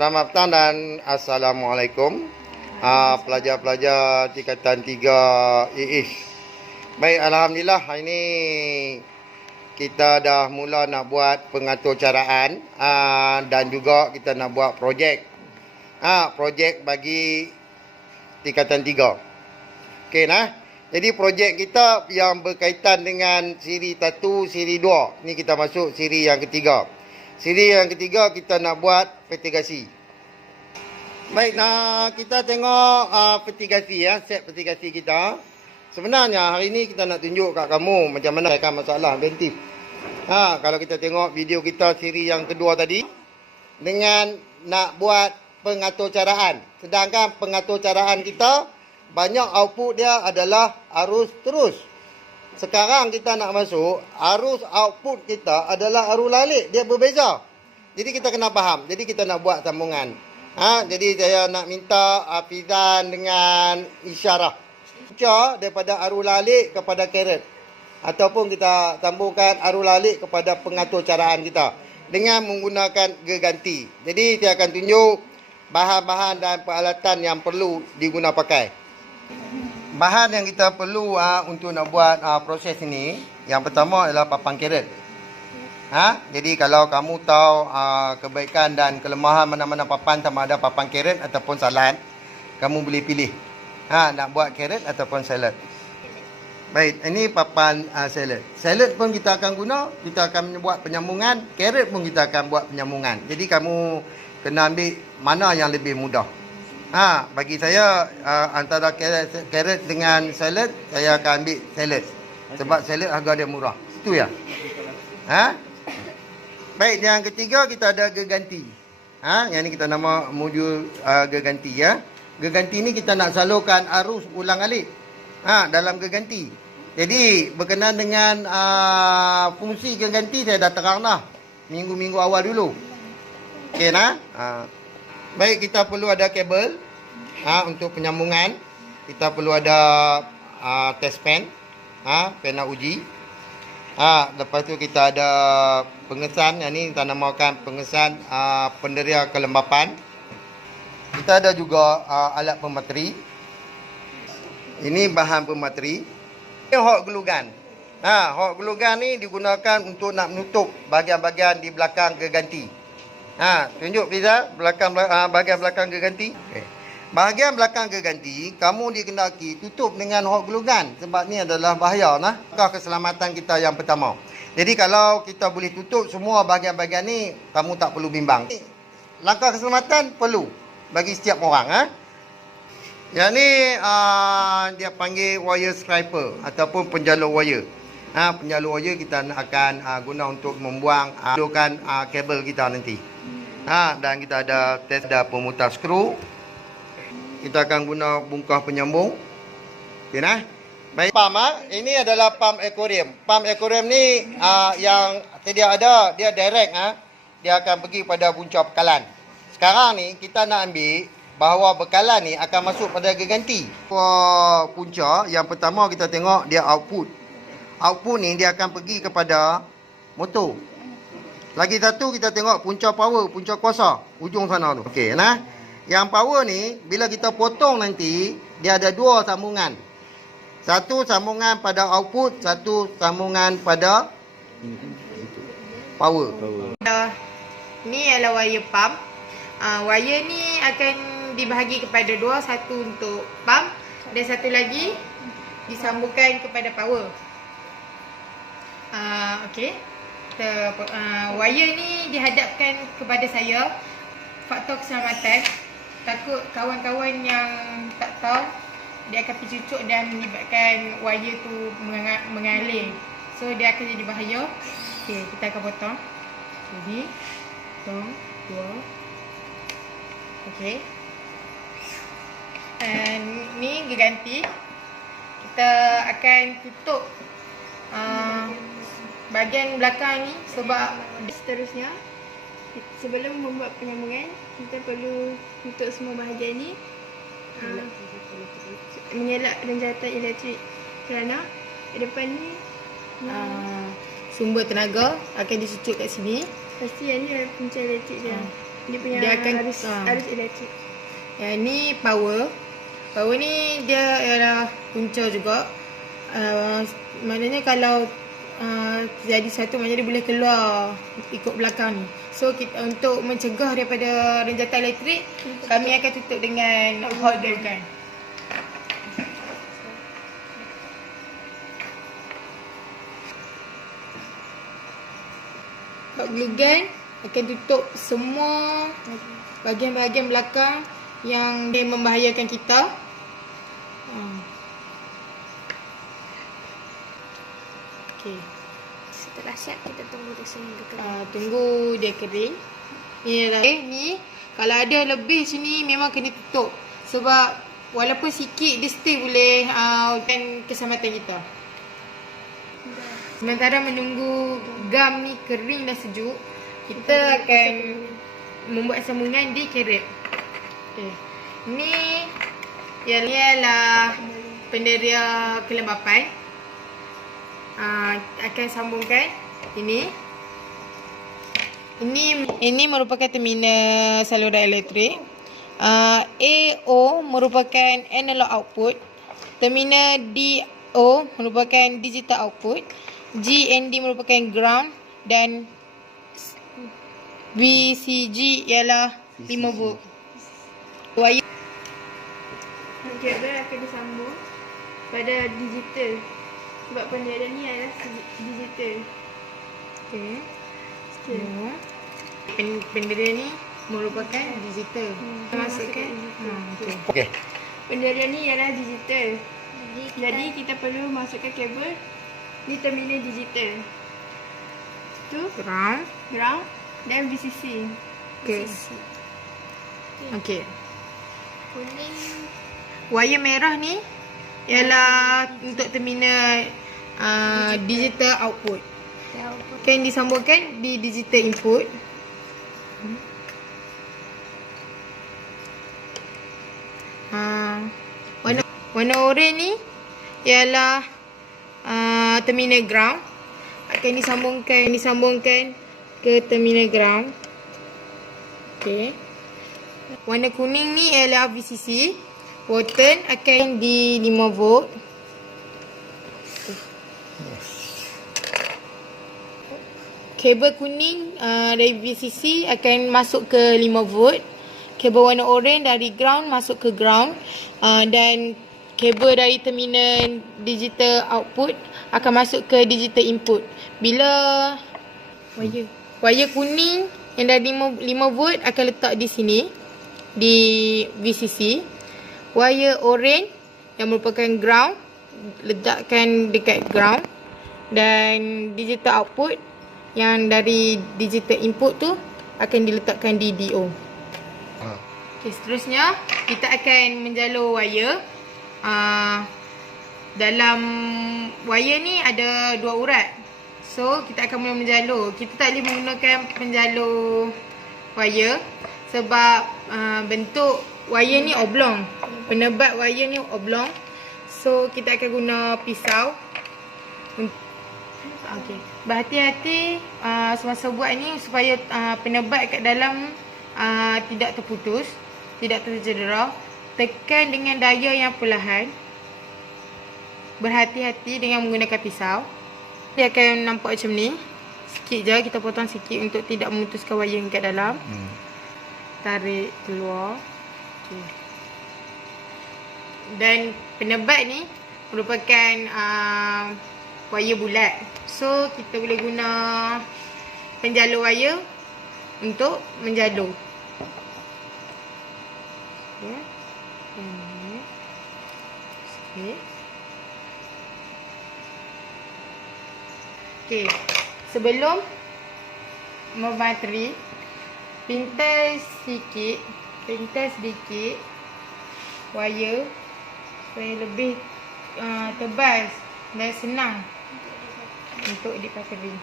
Selamat petang dan Assalamualaikum pelajar-pelajar tingkatan 3 IIS. Baik, Alhamdulillah hari ini kita dah mula nak buat pengatur caraan dan juga kita nak buat projek. Projek bagi tingkatan 3. Okey nah. Jadi projek kita yang berkaitan dengan siri 1, siri 2. Ni kita masuk siri yang ketiga. Siri yang ketiga kita nak buat petigasi. Baik, nah kita tengok petigasi ya, set petigasi kita. Sebenarnya hari ni kita nak tunjuk kat kamu macam mana selesaikan masalah inventif. Kalau kita tengok video kita siri yang kedua tadi dengan nak buat pengatur caraan. Sedangkan pengatur caraan kita banyak output dia adalah arus terus. Sekarang kita nak masuk arus output kita adalah arus lalik, dia berbeza. Jadi kita kena faham. Jadi kita nak buat sambungan. Jadi saya nak minta Hafizan dengan isyarah. Punca daripada arus lalik kepada karet. Ataupun kita sambungkan arus lalik kepada pengatur caraan kita dengan menggunakan geganti. Jadi saya akan tunjuk bahan-bahan dan peralatan yang perlu diguna pakai. Bahan yang kita perlu untuk nak buat proses ini, yang pertama adalah papan karet. Jadi kalau kamu tahu kebaikan dan kelemahan mana-mana papan, sama ada papan karet ataupun salad, kamu boleh pilih nak buat karet ataupun salad. Baik, ini papan salad. Salad pun kita akan guna, kita akan buat penyambungan. Karet pun kita akan buat penyambungan. Jadi kamu kena ambil mana yang lebih mudah. Bagi saya antara karet dengan salad, saya akan ambil salad. Sebab salad harga dia murah. Itu ya. Baik, yang ketiga kita ada geganti. Yang ni kita nama modul geganti ya. Geganti ni kita nak salurkan arus ulang-alik dalam geganti. Jadi berkenaan dengan fungsi geganti saya dah terang dah minggu-minggu awal dulu. Okey nah. Baik, kita perlu ada kabel untuk penyambungan. Kita perlu ada test pen, pena uji. Lepas tu kita ada pengesan. Yang ni kita namakan pengesan penderia kelembapan. Kita ada juga alat pemateri. Ini bahan pemateri. Ini hot glue gun. Hot glue gun ni digunakan untuk nak menutup bahagian-bahagian di belakang geganti. Tunjuk Fiza bahagian belakang geganti. Okay. Bahagian belakang geganti kamu dikendaki tutup dengan hot glue gun sebab ni adalah bahaya nah. Langkah keselamatan kita yang pertama. Jadi kalau kita boleh tutup semua bahagian-bahagian ni, kamu tak perlu bimbang. Langkah keselamatan perlu bagi setiap orang. Yang ni dia panggil wire striper ataupun penjalur wire. Penjalur wire kita akan guna untuk membuang kabel kita nanti. Dan kita ada test pemutar skru. Kita akan guna bungkah penyambung. Okey nah. Baik, pam ini adalah pam akuarium. Pam akuarium ni yang sedia ada, dia direct dia akan pergi pada punca bekalan. Sekarang ni kita nak ambil bahawa bekalan ni akan masuk pada geganti. Punca yang pertama kita tengok dia output. Output ni dia akan pergi kepada motor. Lagi satu kita tengok punca power, punca kuasa ujung sana tu. Okey nah. Yang power ni bila kita potong nanti dia ada dua sambungan. Satu sambungan pada output, satu sambungan pada power. Ni adalah wire pump. Wire ni akan dibahagi kepada dua, satu untuk pump dan satu lagi disambungkan kepada power. Okey. Wire ni dihadapkan kepada saya. Faktor keselamatan, takut kawan-kawan yang tak tahu dia akan tercucuk dan menyebabkan wire tu mengalir. So dia akan jadi bahaya. Okey, kita akan potong. Jadi, potong dua. Okey. Ni geganti. Kita akan tutup bahagian belakang ni sebab seterusnya sebelum membuat penyambungan kita perlu tutup semua bahagian ni, menyelak ranjatan elektrik kerana depan ni sumber tenaga akan disucuk kat sini. Pasti yang ni ada punca elektrik dia. Dia punya Dia akan arus elektrik. yang ni power. Power ni dia ialah punca juga. Maknanya kalau terjadi sesuatu, maknanya dia boleh keluar ikut belakang ni. So kita, untuk mencegah daripada renjatan elektrik, kami akan tutup dengan hot glue gun. Hot glue gun akan tutup semua bahagian-bahagian belakang yang dia membahayakan kita. Okey. Setelah siap kita tunggu dia sehingga kering. Tunggu dia kering. Ni kalau ada lebih sini memang kena tutup. Sebab walaupun sikit dia still boleh kan keselamatan kita. Sementara menunggu gam ni kering dan sejuk, kita akan membuat sambungan di kerep. Okey. Ni ialah penderia kelembapan. Akan sambungkan ini. Ini merupakan terminal saluran elektrik. AO merupakan analog output. Terminal DO merupakan digital output. GND merupakan ground dan VCG ialah 5 volt. Wire Kabel akan disambung pada digital. Sebab pendirian ni adalah digital. okey. Pendirian ni merupakan digital. Masukkan. Okey. Okey. Pendirian ni ialah digital. Jadi kita perlu masukkan kabel di terminal digital. Tu Ground. ground dan VCC. Okey. Okey. Kuning Wire merah ni ialah untuk terminal digital output. Akan disambungkan di digital input. Warna oranye ni ialah terminal ground. Akan disambungkan ke terminal ground. Okey. Warna kuning ni ialah VCC. Volten akan di 5 volt. Kabel kuning dari VCC akan masuk ke 5 volt. Kabel warna oranye dari ground masuk ke ground. Dan kabel dari terminal digital output akan masuk ke digital input. Bila wire kuning yang dari 5 volt akan letak di sini, di VCC. Wire oranye yang merupakan ground letakkan dekat ground. Dan digital output yang dari digital input tu akan diletakkan di DO. Okay, seterusnya kita akan menjalur wire. Dalam wire ni ada 2 urat. So kita akan mula menjalur. Kita tak boleh menggunakan penjalur wire sebab bentuk wire ni oblong. Penebat wire ni oblong. So kita akan guna pisau. Okey. Berhati-hati semasa buat ni supaya penebat kat dalam tidak terputus, tidak tercedera. Tekan dengan daya yang perlahan. Berhati-hati dengan menggunakan pisau. Dia akan nampak macam ni. Sikit je kita potong sikit untuk tidak memutuskan wire yang kat dalam. Tarik keluar. Okey. Dan penebat ni merupakan wire bulat. So kita boleh guna penjalur wire untuk menjalur. Okay. Sikit. Okay. Sebelum memateri, pintas sedikit wire supaya lebih tebal dan senang untuk dipateri.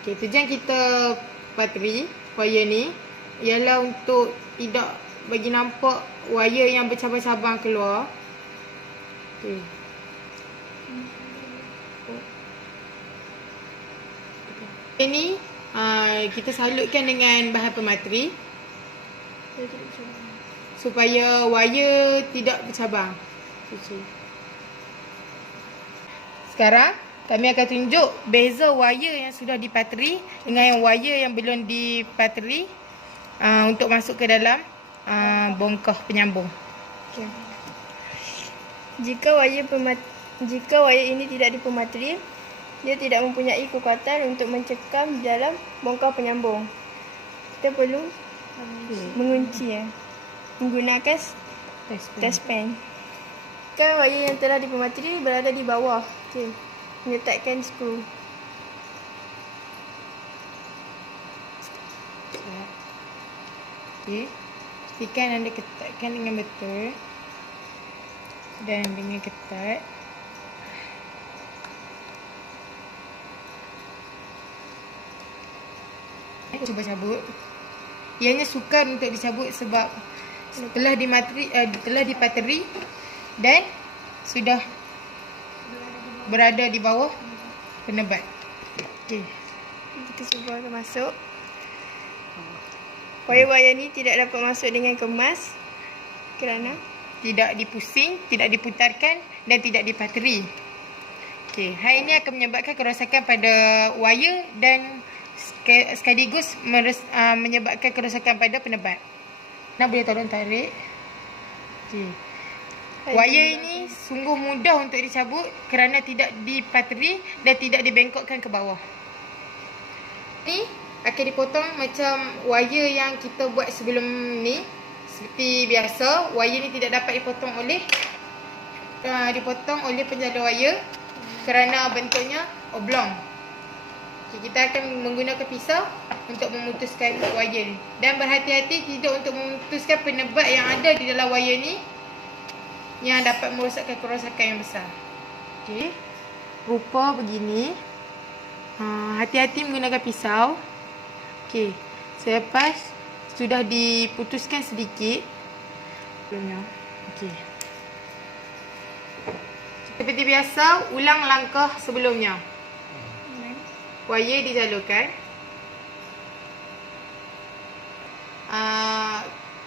Okey, tujuan kita pateri wire ni ialah untuk tidak bagi nampak wire yang bercabang-cabang keluar. Okey. Ini kita salutkan dengan bahan pemateri. supaya wire tidak bercabang. Sekarang kami akan tunjuk beza wire yang sudah dipateri dengan yang wire yang belum dipateri untuk masuk ke dalam bongkah penyambung. Okay. Jika wire ini tidak dipemateri, dia tidak mempunyai kekuatan untuk mencekam di dalam bongkah penyambung. Kita perlu mengunci menggunakan test pen. Jika wire yang telah dipemateri berada di bawah, letakkan skru. Okey. Pastikan anda ketatkan dengan betul dan dengan ketat. Cuba cabut. Ianya sukar untuk dicabut sebab telah dipateri dan sudah berada di bawah penebat. Okey. Kita cuba masuk. Wire-wire ni tidak dapat masuk dengan kemas kerana Tidak dipusing, tidak diputarkan dan tidak dipateri. Okey, hal ini akan menyebabkan kerosakan pada wire dan sekaligus menyebabkan kerosakan pada penebat. Nak boleh tolong tarik. Okey. Wire ini sungguh mudah untuk dicabut kerana tidak dipateri dan tidak dibengkokkan ke bawah. Ni akan dipotong macam wire yang kita buat sebelum ni. Seperti biasa, wire ni tidak dapat dipotong oleh penjala wire kerana bentuknya oblong. Okay, kita akan menggunakan pisau untuk memutuskan wire ni. Dan berhati-hati tidak untuk memutuskan penebat yang ada di dalam wire ni yang dapat merosakkan kerosakan yang besar. Okey. Rupa begini. Hati-hati menggunakan pisau. Okey. Selepas sudah diputuskan sedikit sebelumnya. Okey. Seperti biasa, ulang langkah sebelumnya. Wire dijalurkan.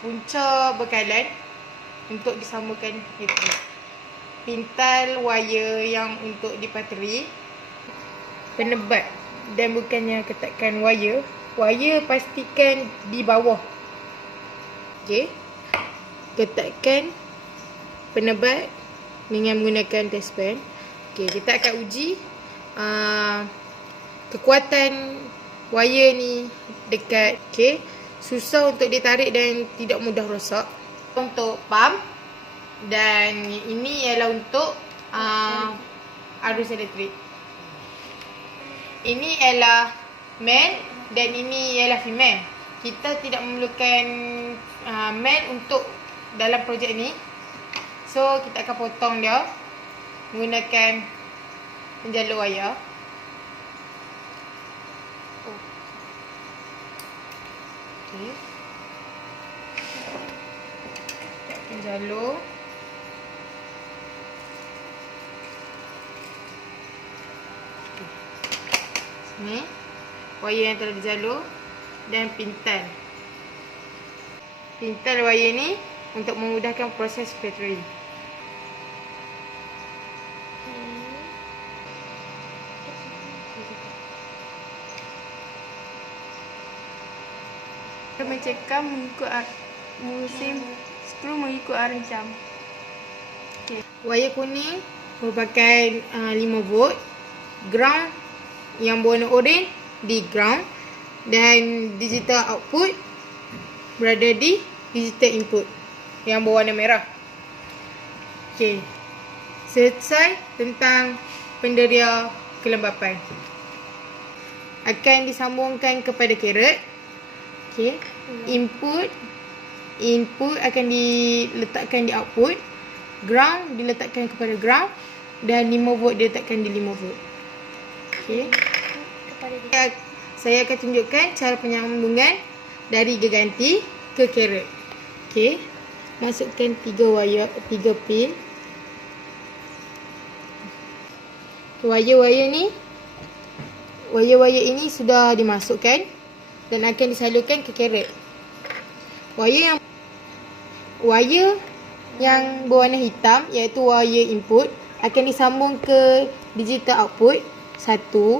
Punca bekalan untuk disambungkan itu. Pintal wire yang untuk dipateri. Penebat dan bukannya ketatkan wire. Wire pastikan di bawah. Okey. Ketatkan penebat dengan menggunakan test pen. Okey, kita akan uji kekuatan wire ni dekat. Okey. Susah untuk ditarik dan tidak mudah rosak. Untuk pump dan ini ialah untuk arus elektrik. Ini ialah man dan ini ialah female. Kita tidak memerlukan man untuk dalam projek ni. So kita akan potong dia menggunakan penjala wire. Okey. Penjala. Ni wire yang telah dijalur dan pintal. Pintal wire ni untuk memudahkan proses patering. kita mencekam mengikut musim skru mengikut arah jam. Okay. Wire kuning merupakan 5 volt. Ground yang berwarna oranye di ground dan digital output berada di digital input yang berwarna merah. Okey. Selesai tentang penderia kelembapan. Akan disambungkan kepada carrot. Okey. Input akan diletakkan di output. Ground diletakkan kepada ground dan 5 volt diletakkan di 5 volt. Okey. Saya akan tunjukkan cara penyambungan dari geganti ke carrot. Okey. Masukkan 3 pin. Wire-wire ini sudah dimasukkan dan akan disalurkan ke carrot. Wire yang berwarna hitam iaitu wire input akan disambung ke digital output. Satu,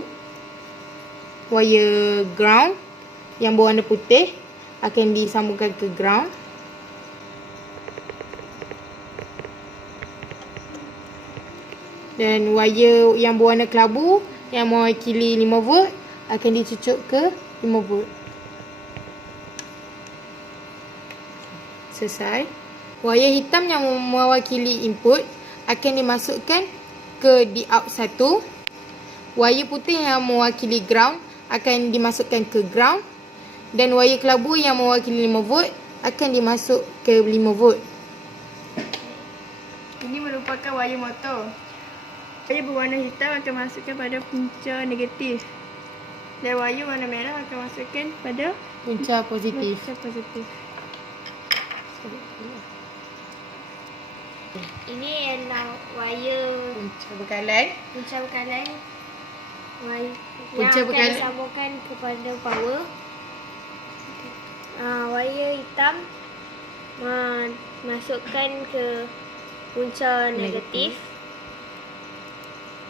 wire ground yang berwarna putih akan disambungkan ke ground. Dan wire yang berwarna kelabu yang mewakili 5 volt akan dicucuk ke 5 volt. Selesai. Wire hitam yang mewakili input akan dimasukkan ke di-out 1. Wire putih yang mewakili ground akan dimasukkan ke ground. Dan wire kelabu yang mewakili 5 volt akan dimasuk ke 5 volt. Ini merupakan wire motor. Wire berwarna hitam akan masukkan pada punca negatif. Dan wire warna merah akan masukkan pada Punca positif. punca positif. Ini ialah wire Punca bekalan. punca bekalan. Wire Punca yang akan bekalan. disambungkan kepada power. Wire hitam masukkan ke punca negatif.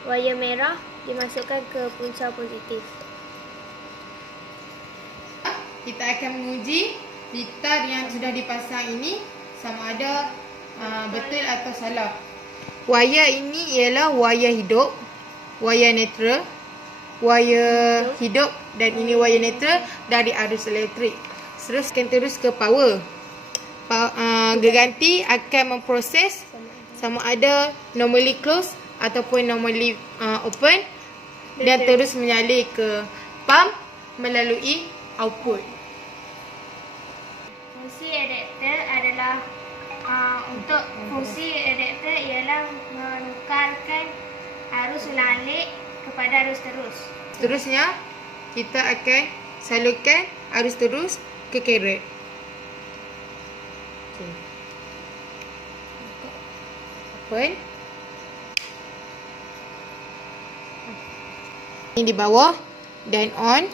Wire merah dimasukkan ke punca positif. Kita akan menguji gitar yang sudah dipasang ini sama ada betul atau salah. Wire ini ialah wire hidup, wire neutral, wire hidup dan ini wire neutral dari arus elektrik. Terus ke power. Geganti akan memproses sama ada normally close ataupun normally open dan terus menyalin ke pump melalui output. Fungsi adapter adalah untuk fungsi adapter ialah menukarkan arus ulang-alik kepada arus terus. Seterusnya kita akan salurkan arus terus ke carrot. Okay. Open. Ini di bawah dan on.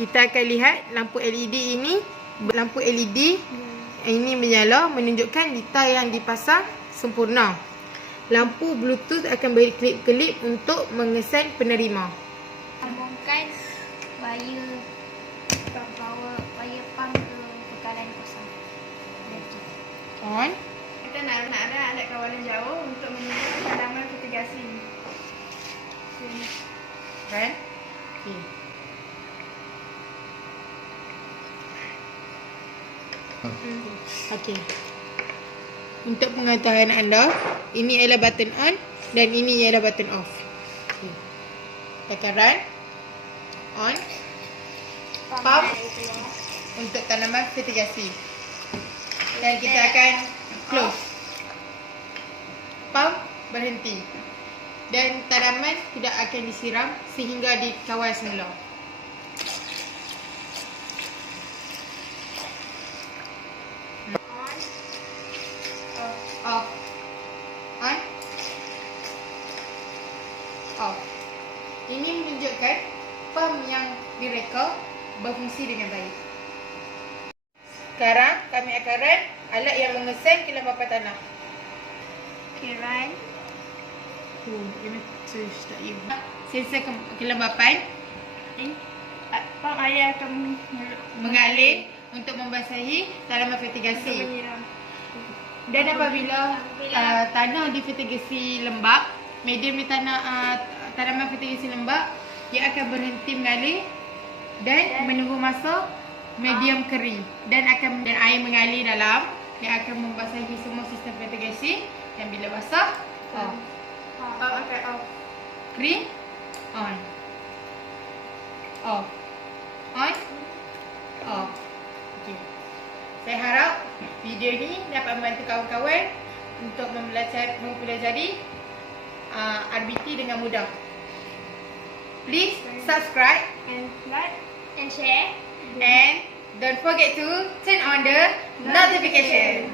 Kita akan lihat lampu LED ini ini menyala menunjukkan gitar yang dipasang sempurna. Lampu Bluetooth akan beri kelip-kelip untuk mengesan penerima. Sambungkan wire pump ke bekalan kosong. On. Kita nak ada alat kawalan jauh untuk menunjukkan dalaman mitigasi. Kan? Okay. Okey. Untuk pengetahuan anda, ini ialah button on dan ini ialah button off. Okay. Tekan run. On. Pump untuk tanaman mitigasi. Dan kita akan close. Pump berhenti. Dan tanaman tidak akan disiram sehingga dikawal semula. Off. On. Off. Ini menunjukkan pump yang direka berfungsi dengan baik. Sekarang kami akan run alat yang mengesan kelembapan tanah. Okay, run. Sensor kelembapan Pump air akan mengalir untuk membasahi tanaman fertigasi. menyiram. Dan apabila tanah di fertigasi lembab, medium di tanaman fertigasi lembab, ia akan berhenti mengalir dan menunggu masa medium kering dan air mengalir dalam yang akan membasahi semua sistem fertigasi dan bila basah off. Pump akan off. Kering on. Off. On. Off. Okey. Saya harap video ni dapat membantu kawan-kawan untuk mempelajari RBT dengan mudah. Please subscribe And like and share. and don't forget to turn on the notification.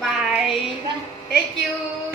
Bye. Thank you.